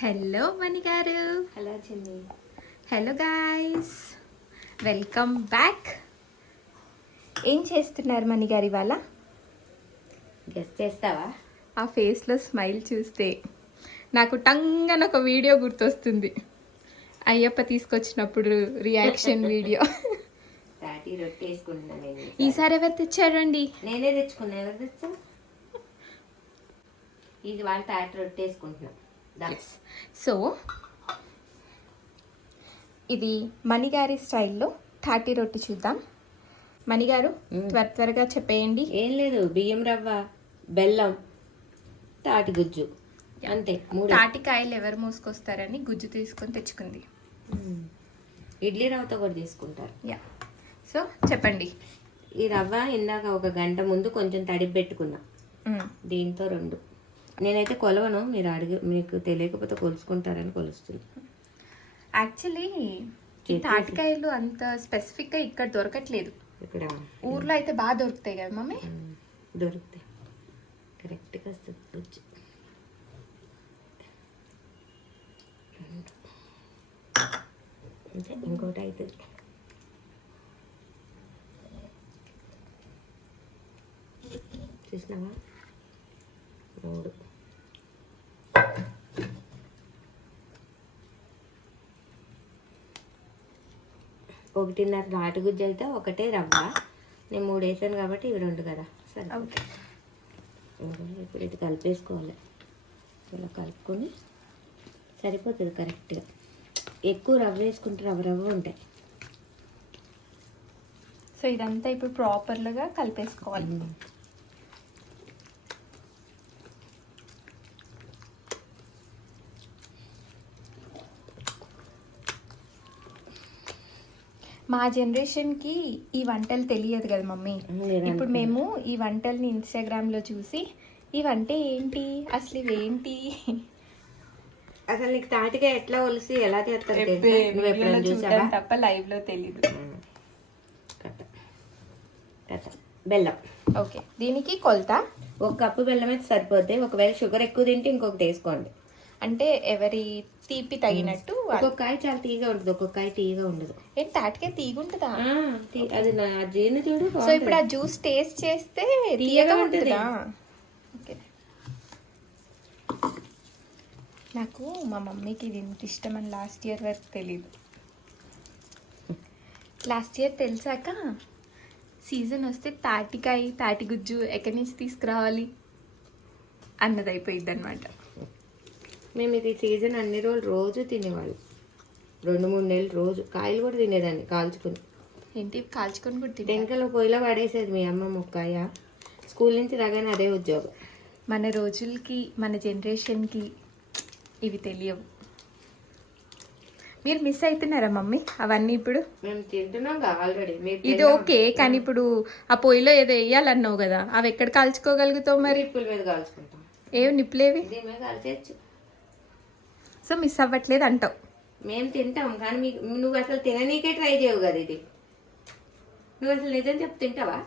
Hello మణి గారు. Hello చెల్లి. Hello guys, welcome back. ఏం చేస్తున్నారు మణి గారు ఇవాళ? గెస్ చేస్తావా? ఆ ఫేస్లో స్మైల్ చూస్తే నాకు టంగన ఒక వీడియో గుర్తొస్తుంది. అయ్యప్ప తీసుకొచ్చినప్పుడు రియాక్షన్ వీడియో. తాటి రొట్టె వేసుకుంటున్నా నేను. ఈసారి ఎవరు తెచ్చారండి? నేనే తెచ్చుకున్నా. ఎవరు తెచ్చా? ఇది వాళ్ళ తాటి రొట్టె వేసుకుంటున్నా. సో ఇది మణిగారి స్టైల్లో తాటి రొట్టి చూద్దాం. మణిగారు త్వరగా చెప్పేయండి. ఏం లేదు, బియ్యం రవ్వ, బెల్లం, తాటి గుజ్జు, అంతే. తాటికాయలు ఎవరు మోసుకొస్తారని గుజ్జు తీసుకొని తెచ్చుకుంది. ఇడ్లీ రవ్వతో కూడా తీసుకుంటారు. యా, సో చెప్పండి. ఈ రవ్వ ఇందాక ఒక గంట ముందు కొంచెం తడిపి పెట్టుకున్నా. దీంతో 2. నేనైతే కొలవను, మీకు తెలియకపోతే కొలుసుకుంటారని కొలుస్తుంది. యాక్చువల్లీ తాటికాయలు అంత స్పెసిఫిక్గా ఇక్కడ దొరకట్లేదు. ఇక్కడ ఊర్లో అయితే బాగా దొరుకుతాయి కదా మమ్మీ? దొరుకుతాయి, కరెక్ట్గా వస్తుంది. ఇంకోటి అవుతుంది. చూసినావా? 3. ఒకటిన్నర నాటు గుజ్జు అయితే ఒకటే రవ్వ. నేను 3 వేసాను కాబట్టి ఇవి 2 కదా. సరే, ఓకే. ఇప్పుడు ఇది కలిపేసుకోవాలి. ఇలా కలుపుకొని సరిపోతుంది కరెక్ట్గా. ఎక్కువ రవ్వ వేసుకుంటే రవ్వ ఉంటాయి. సో ఇదంతా ఇప్పుడు ప్రాపర్గా కలిపేసుకోవాలి. మా జనరేషన్కి ఈ వంటలు తెలియదు కదా మమ్మీ. ఇప్పుడు మేము ఈ వంటల్ని ఇన్స్టాగ్రామ్లో చూసి ఈ వంట ఏంటి, అసలు ఇవేంటి, అసలు నీకు తాటిగా ఎట్లా ఒలిసి ఎలా చేస్తారు తప్ప లైవ్లో తెలీదు. బెల్లం. ఓకే, దీనికి కొలత 1 కప్పు బెల్లం అయితే సరిపోద్ది. ఒకవేళ షుగర్ ఎక్కువ తింటే ఇంకొకటి వేసుకోండి. అంటే ఎవరి తీపి తగినట్టు. ఒక్కొక్క కాయ చాలా తీగా ఉంటుంది, ఒక్కొక్క కాయ తీగా ఉండదు. ఏంటి తాటికాయ తీగుంటుందా? అది నా జీర్ణ చూడు. సో ఇప్పుడు ఆ జ్యూస్ టేస్ట్ చేస్తే తీయగా ఉంటుందా? ఓకే. నాకు మా మమ్మీకి ఇది ఇంత ఇష్టం అని లాస్ట్ ఇయర్ వరకు తెలీదు. లాస్ట్ ఇయర్ తెలిసాక సీజన్ వస్తే తాటి గుజ్జు ఎక్కడి నుంచి తీసుకురావాలి అన్నది అయిపోయింది అనమాట. మేము ఇది సీజన్ అన్ని రోజు తినేవాళ్ళు. 2-3 నెలలు రోజు కాయలు కూడా తినేదాన్ని కాల్చుకుని. ఏంటి కాల్చుకొని కూడా టెంకలో పొయ్యిలో పడేసేది మీ అమ్మ ముక్కాయ. స్కూల్ నుంచి రాగానే అదే ఉద్యోగం. మన రోజులకి మన జనరేషన్కి ఇవి తెలియవు. మీరు మిస్ అవుతున్నారా మమ్మీ అవన్నీ? ఇప్పుడు మేము తింటున్నాం ఆల్రెడీ. ఇది ఓకే, కానీ ఇప్పుడు ఆ పొయ్యిలో ఏదో వేయాలన్నావు కదా, అవి ఎక్కడ కాల్చుకోగలుగుతావు మరి? నిప్పుల మీద కాల్చుకుంటాం. ఏవి నిప్పులేవి? దీని మీద కాల్చేయచ్చు. సో మిస్ అవ్వట్లేదు అంటావు? మేము తింటాం, కానీ నువ్వు అసలు తిననీకే ట్రై చేయవు కదా. ఇది నువ్వు అసలు నిజం చెప్పు తింటావా?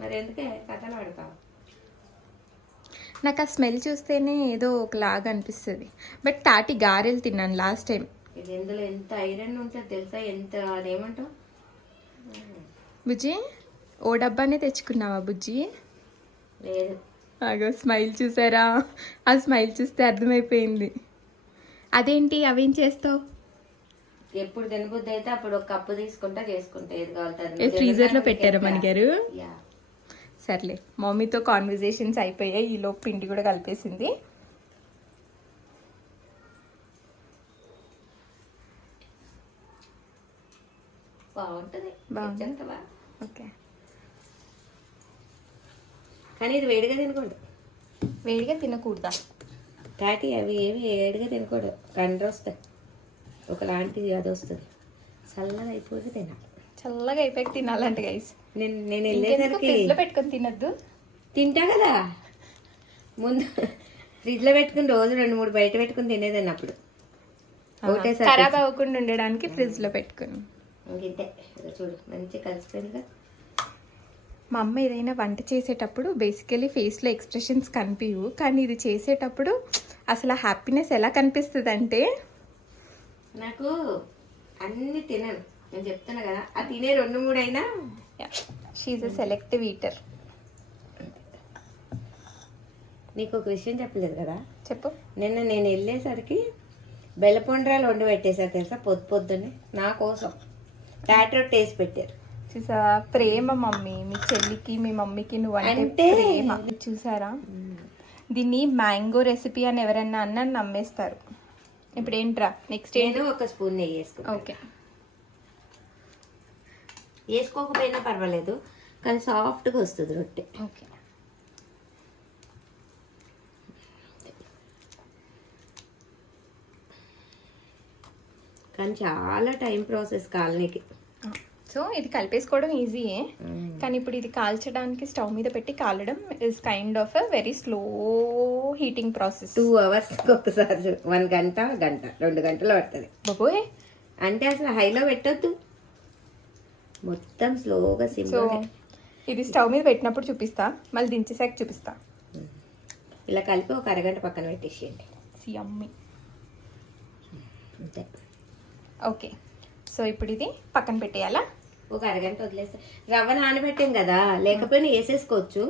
మరి ఎందుకే కథలు ఆడతావు? నాకు ఆ స్మెల్ చూస్తేనే ఏదో ఒకలాగా అనిపిస్తుంది. బట్ తాటి గారెలు తిన్నాను లాస్ట్ టైం. ఇది ఇందులో ఎంత ఐరన్ ఉంటుంది తెలుసా? ఎంత అదేమంటావు బుజ్జి? ఓ డబ్బానే తెచ్చుకున్నావా బుజ్జి? లేదు. అగో స్మైల్ చూసారా? ఆ స్మైల్ చూస్తే అర్థమైపోయింది. అదేంటి అవేం చేస్తావు? ఎప్పుడు తినబుద్ధి అయితే అప్పుడు 1 కప్పు తీసుకుంటా చేసుకుంటా. ఏది కావాలి ఫ్రీజర్ లో పెట్టారా మణి గారు? సర్లే, మమ్మీతో కాన్వర్జేషన్స్ అయిపోయాయి. ఈలోపు పిండి కూడా కలిపేసింది. బాగుంటుంది. ఓకే, కానీ ఇది వేడిగా తినకూడదు. వేడిగా తినకూడదా? తాటి అవి ఏవి వేడిగా తినకూడదు, కండ్ర వస్తాయి. ఒకలాంటిది అది వస్తుంది. చల్లగా అయిపోతే తినాలి. చల్లగా అయిపోయాక తినాలంట గైస్. నేను వెళ్ళేసరికి ఫ్రిడ్జ్లో పెట్టుకొని తినద్దు. తింటా కదా, ముందు ఫ్రిడ్జ్లో పెట్టుకుని రోజు 2-3 బయట పెట్టుకుని తినేదాన్ని. అప్పుడు ఖరాబ్ అవ్వకుండా ఉండడానికి ఫ్రిడ్జ్లో పెట్టుకుని. ఇంతే చూడు, మంచిగా కలిసిపోయిందిగా. మా అమ్మ ఏదైనా వంట చేసేటప్పుడు బేసికలీ ఫేస్లో ఎక్స్ప్రెషన్స్ కనిపించవు, కానీ ఇది చేసేటప్పుడు అసలు ఆ హ్యాపీనెస్ ఎలా కనిపిస్తుంది అంటే నాకు అన్ని తినను, నేను చెప్తున్నా కదా, ఆ తినే 2-3 అయినా షీఈ్ ఎ సెలెక్టివ్ ఈటర్. నీకు ఒక విషయం చెప్పలేదు కదా, చెప్పు. నిన్న నేను వెళ్ళేసరికి బెల్లపొండరాలు వండి పెట్టేశారు తెలుసా, పొద్దున్నే నా కోసం టాటో టేస్ట్ పెట్టారు. చూసా, ప్రేమ మమ్మీ, మీ చెల్లికి మీ మమ్మీకి నువ్వు అంటే ప్రేమ. చూసారా, దీన్ని మ్యాంగో రెసిపీ అని ఎవరన్నా అన్న నమ్మేస్తారు. ఇప్పుడు ఏంట్రా నెక్స్ట్? నేను ఒక స్పూన్ నెయ్యి వేసుకో. ఓకే, వేసుకోకపోయినా పర్వాలేదు, కానీ సాఫ్ట్గా వస్తుంది రొట్టె. ఓకే. కానీ చాలా టైం ప్రాసెస్ కాలనీకి. సో ఇది కలిపేసుకోవడం ఈజీయే, కానీ ఇప్పుడు ఇది కాల్చడానికి స్టవ్ మీద పెట్టి కాలడం is kind of a very slow heating process. 2 hours ఒకసారి 1 గంట 2 గంటలు పడుతుంది బాబోయ్. అంటే అసలు హైలో పెట్టొద్దు, మొత్తం స్లోగా సో సిమ్లో. ఇది స్టవ్ మీద పెట్టినప్పుడు చూపిస్తా, మళ్ళీ దించేసాక చూపిస్తా. ఇలా కలిపి ఒక అరగంట పక్కన పెట్టేసేయండి. యమ్మీ. అంతే. ఓకే, సో ఇప్పుడు ఇది పక్కన పెట్టేయాలా? ఒక అరగంట వదిలేస్తే, రవ్వ నానబెట్టాం కదా, లేకపోయినా వేసేసుకోవచ్చు,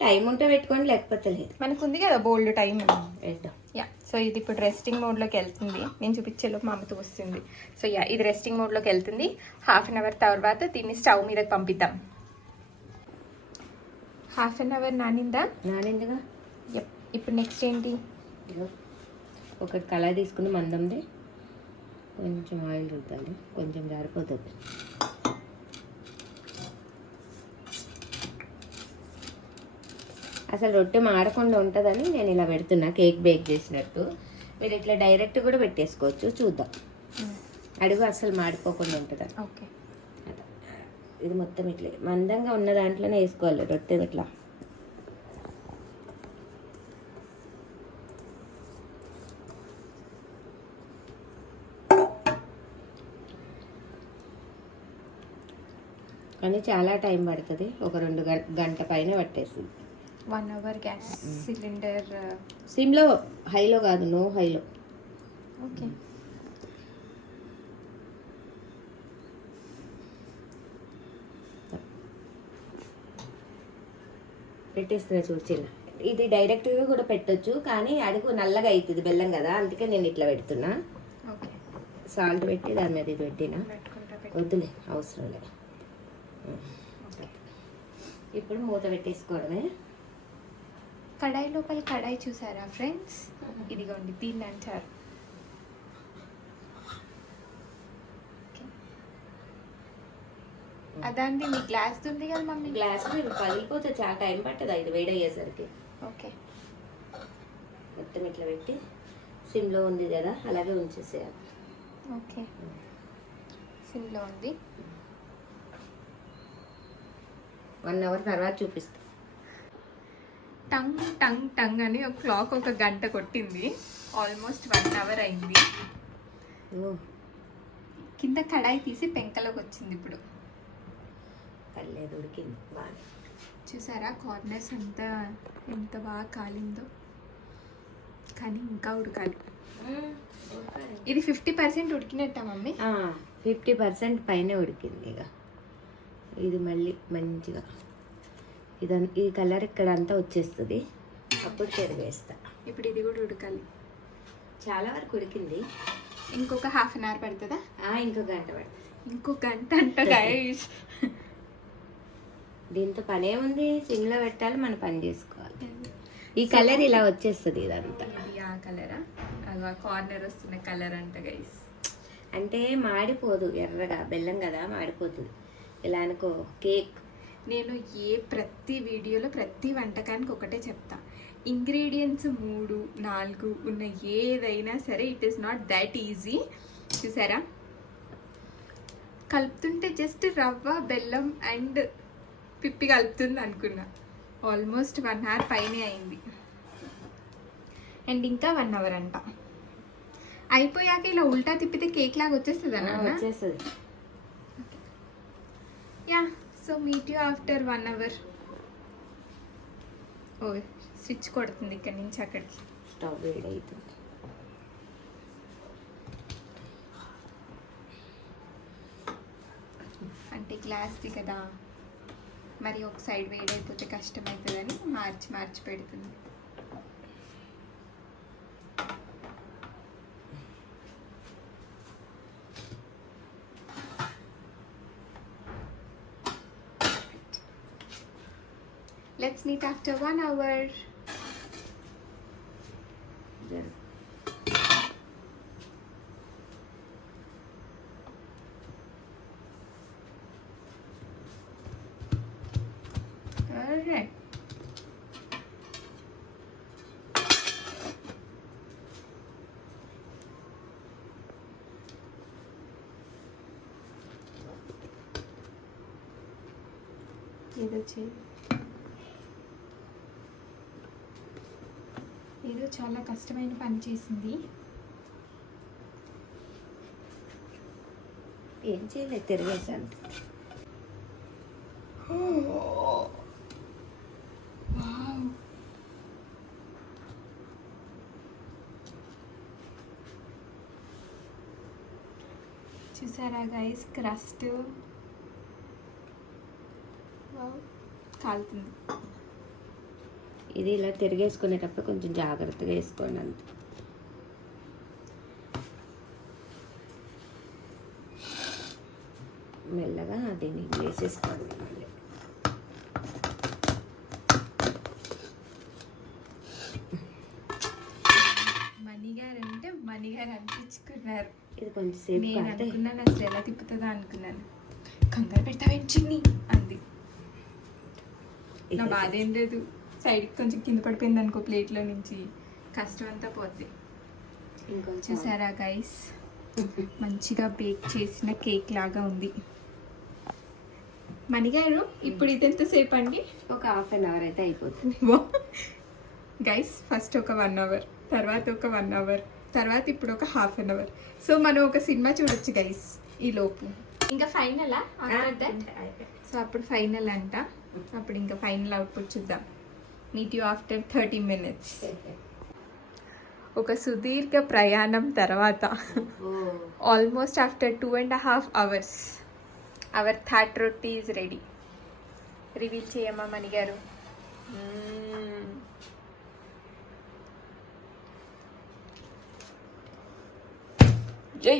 టైం ఉంటే పెట్టుకోండి, లేకపోతే లేదు. మనకు ఉంది కదా బోల్డ్ టైం. వేద్దాం. యా, సో ఇది ఇప్పుడు రెస్టింగ్ మోడ్లోకి వెళ్తుంది. నేను చూపించేలోపు మా అమ్మతో వస్తుంది. సో యా, ఇది రెస్టింగ్ మోడ్లోకి వెళ్తుంది. 1/2 అవర్ తర్వాత దీన్ని స్టవ్ మీదకి పంపిద్దాం. 1/2 అవర్ నానిందా? నానిందిగా. యప్. ఇప్పుడు నెక్స్ట్ ఏంటి? ఒకటి కళాయి తీసుకుని మందంది, కొంచెం ఆయిల్ రుద్దాలి, కొంచెం జారిపోతుంది. అసలు రొట్టె మాడకుండా ఉంటుందని నేను ఇలా పెడుతున్నా, కేక్ బేక్ చేసినట్టు. మీరు ఇట్లా డైరెక్ట్ కూడా పెట్టేసుకోవచ్చు, చూద్దాం. అడుగు అసలు మాడిపోకుండా ఉంటుంది. ఓకే, ఇది మొత్తం ఇట్లా మందంగా ఉన్న దాంట్లోనే వేసుకోవాలి రొట్టె. ఇట్లా కానీ చాలా టైం పడుతుంది, ఒక 2 గంట పైన పట్టేస్తుంది. 1 అవర్ గ్యాస్ సిలిండర్ సిమ్లో, హైలో కాదు, నో హైలో. ఓకే, పెట్టేస్తున్నా చూసిన. ఇది డైరెక్ట్గా కూడా పెట్టొచ్చు, కానీ అడుగు నల్లగా అవుతుంది బెల్లం కదా, అందుకే నేను ఇట్లా పెడుతున్నా. ఓకే. సాల్ట్ పెట్టి దాని మీద ఇది పెట్టినా. వద్దులే, అవసరం లేదు. ఇప్పుడు మూత పెట్టేసుకోవడమే. కడాయి లోపల కడాయి చూసారా ఫ్రెండ్స్? ఇదిగోండి, దీన్ని అంటారు. అదాండి మీ గ్లాస్ ఉంది కదా మమ్మీ? గ్లాస్ పగిలిపోతే చాలా టైం పట్టదు, ఇది వేడయ్యేసరికి. ఓకే, మొత్తం ఇట్లా పెట్టి సిమ్లో ఉంది కదా, అలాగే ఉంచేసేయాలి. ఓకే, సిమ్లో ఉంది. 1 అవర్ తర్వాత చూపిస్తా. టంగ్ టంగ్ టంగ్ అని ఒక క్లాక్ 1 గంట కొట్టింది. ఆల్మోస్ట్ 1 అవర్ అయింది. కింద కడాయి తీసి పెంకలోకి వచ్చింది. ఇప్పుడు పర్లేదు, ఉడికింది బాగా. చూసారా కార్నర్స్ అంతా ఎంత బాగా కాలిందో, కానీ ఇంకా ఉడకాలి. ఇది 50% ఉడికినట్ట మమ్మీ? 50% పైన ఉడికింది. ఇక ఇది మళ్ళీ మంచిగా ఈ కలర్ ఇక్కడ అంతా వచ్చేస్తుంది, అప్పుడు చెరిగేస్తా. ఇప్పుడు ఇది కూడా ఉడకాలి. చాలా వరకు ఉడికింది. ఇంకొక 1/2 అవర్ పడుతుందా? ఇంకో గంట పడుతుంది. ఇంకో గంట అంట గైస్. దీంతో పనే ఉంది, సిమ్లో పెట్టాలి, మన పని చేసుకోవాలి. ఈ కలర్ ఇలా వచ్చేస్తుంది ఇదంతా. ఆ కలరా? కార్నర్ వస్తున్న కలర్ అంట గైస్. అంటే మాడిపోదు, ఎర్రగా బెల్లం కదా, మాడిపోతుంది. ఇలా అనుకో కేక్. నేను ప్రతి వీడియోలో ప్రతి వంటకానికి ఒకటే చెప్తా, ఇంగ్రీడియంట్స్ 3-4 ఉన్న ఏదైనా సరే it is not that easy. చూసారా, కలుపుతుంటే జస్ట్ రవ్వ, బెల్లం అండ్ పిప్పి కలుపుతుంది అనుకున్నా. ఆల్మోస్ట్ 1 అవర్ పైనే అయింది. అండ్ ఇంకా 1 అవర్ అంట. అయిపోయాక ఇలా ఉల్టా తిప్పితే కేక్ లాగా వచ్చేస్తుంది అన్న? వచ్చేస్తుంది. Yeah, so meet you after 1 hour. ఓ, స్విచ్ కొడుతుంది ఇక్కడి నుంచి అక్కడికి. స్టవ్ వేడవుతుంది. అంటే గ్లాస్ది కదా, మరి ఒక సైడ్ వేడైపోతే కష్టం అవుతుందని మార్చి పెడుతుంది. Let's meet after 1 hour. Alright. ఏదో చాలా కష్టమైన పని చేసింది. ఏం చేయలేదు, తిరిగేసాను. చూసారా గైస్, క్రస్ట్ కాలుతుంది. ఇది ఇలా తిరిగేసుకునేటప్పుడు కొంచెం జాగ్రత్తగా వేసుకోండి అంతే. మెల్లగా దీన్ని వేసేసుకోండి. మళ్ళీ మణిగారు అంటే మణిగారు అనిపించుకున్నారు. ఇది కొంచెం సేపు నేను అనుకున్నాను అసలు ఎలా తిప్పుతుందా అనుకున్నాను. కంగారు పెట్టావేంటి అంది. నా బాధ ఏం లేదు, సైడ్కి కొంచెం కింద పడిపోయింది అనుకో ప్లేట్లో నుంచి, కష్టం అంతా పోద్ది. చూసారా గైస్, మంచిగా బేక్ చేసిన కేక్ లాగా ఉంది. మణిగారు ఇప్పుడు ఇదెంతసేపు అండి? ఒక హాఫ్ అన్ అవర్ అయితే అయిపోతుంది గైస్. ఫస్ట్ ఒక 1 hour, తర్వాత ఒక 1 hour, తర్వాత ఇప్పుడు ఒక హాఫ్ అన్ అవర్. సో మనం ఒక సినిమా చూడొచ్చు గైస్ ఈ లోపు. ఇంకా ఫైనలా? సో అప్పుడు ఫైనల్ అంట. అప్పుడు ఇంకా ఫైనల్ అవుట్పుట్ చూద్దాం. Meet you after 30 minutes. ఒక సుదీర్ఘ ప్రయాణం తర్వాత almost after 2.5 hours our thought రొట్టి ఈజ్ రెడీ. రివీల్ చేయమ్మా మణిగారు. జై.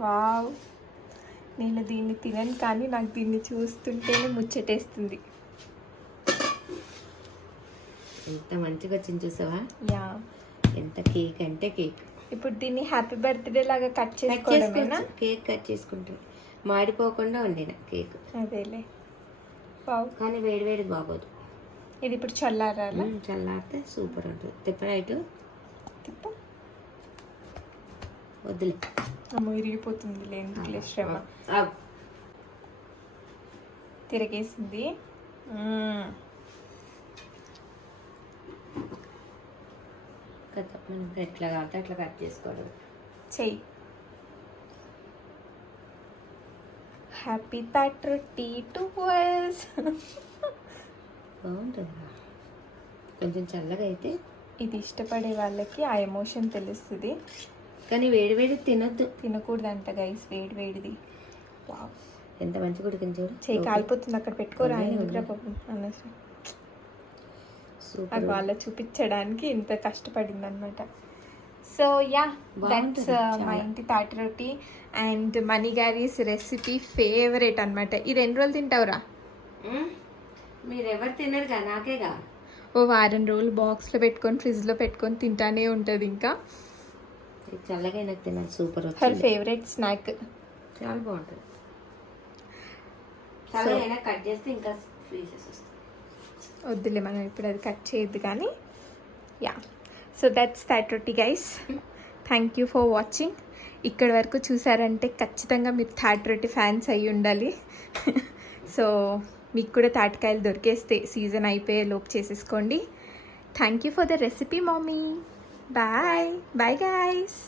వావ్, నేను దీన్ని తినను కానీ నాకు దీన్ని చూస్తుంటేనే ముచ్చటేస్తుంది. ఎంత మంచిగా వచ్చింది చూసావా? యా, ఎంత కేక్ అంటే కేక్. ఇప్పుడు దీన్ని హ్యాపీ బర్త్డే లాగా కట్ చేసుకోవడమేనా? కేక్ కట్ చేసుకుంటే మాడిపోకుండా వండిన కేక్. అదేలే. వావ్, కానీ వేడి బాగోదు. ఇది ఇప్పుడు చల్లారాలా? చల్లారితే సూపర్ ఉంటుంది. తిప్పనైటు తిప్పు. వద్దులే, అమ్మో ఇరిగిపోతుంది. ఎందుకులే శ్రమ. తిరిగేసింది. మనం ఎట్లా కావాలంటే అట్లా కట్ చేసుకోవడం. చెయ్యి. హ్యాపీ థాట్ రొట్టి టు us. బాగుంటుంది. కొంచెం చల్లగా అయితే ఇది ఇష్టపడే వాళ్ళకి ఆ ఎమోషన్ తెలుస్తుంది. కానీ వేడి తినొద్దు, తినకూడదంట గైస్ వేడిది. వావ్, ఎంత మంచి ఉడికింది చూడు. చెయ్యి కాలిపోతుంది, అక్కడ పెట్టుకోరా అన్నట్టు. అది వాళ్ళ చూపించడానికి ఇంత కష్టపడింది అనమాట. సో యా, దట్స్ మా ఇంటి తాటి రొట్టి అండ్ మణి గారీస్ రెసిపీ ఫేవరెట్ అనమాట. ఇది ఎన్ని రోజులు తింటావురా? మీరు ఎవరు తినరుగా, నాకేగా. ఓ వారం రోజులు బాక్స్లో పెట్టుకొని ఫ్రిడ్జ్లో పెట్టుకొని తింటానే ఉంటుంది. ఇంకా చల్లగా నాకు తినాలి. సూపర్. Her favourite snack. చాలా బాగుంటుంది. చల్లగా కట్ చేస్తే ఇంకా పీసెస్ వస్తాయి. వద్దులే, మనం ఇప్పుడు అది కట్ చేయొద్దు కానీ. యా, సో దట్స్ థాట్ రొట్టి guys. Thank you for watching. ఇక్కడి వరకు చూసారంటే ఖచ్చితంగా మీరు థాట్ రొట్టి ఫ్యాన్స్ అయ్యి ఉండాలి. సో మీకు కూడా తాటికాయలు దొరికేస్తే సీజన్ అయిపోయే లోపు చేసేసుకోండి. Thank you for the recipe mummy. Bye bye guys.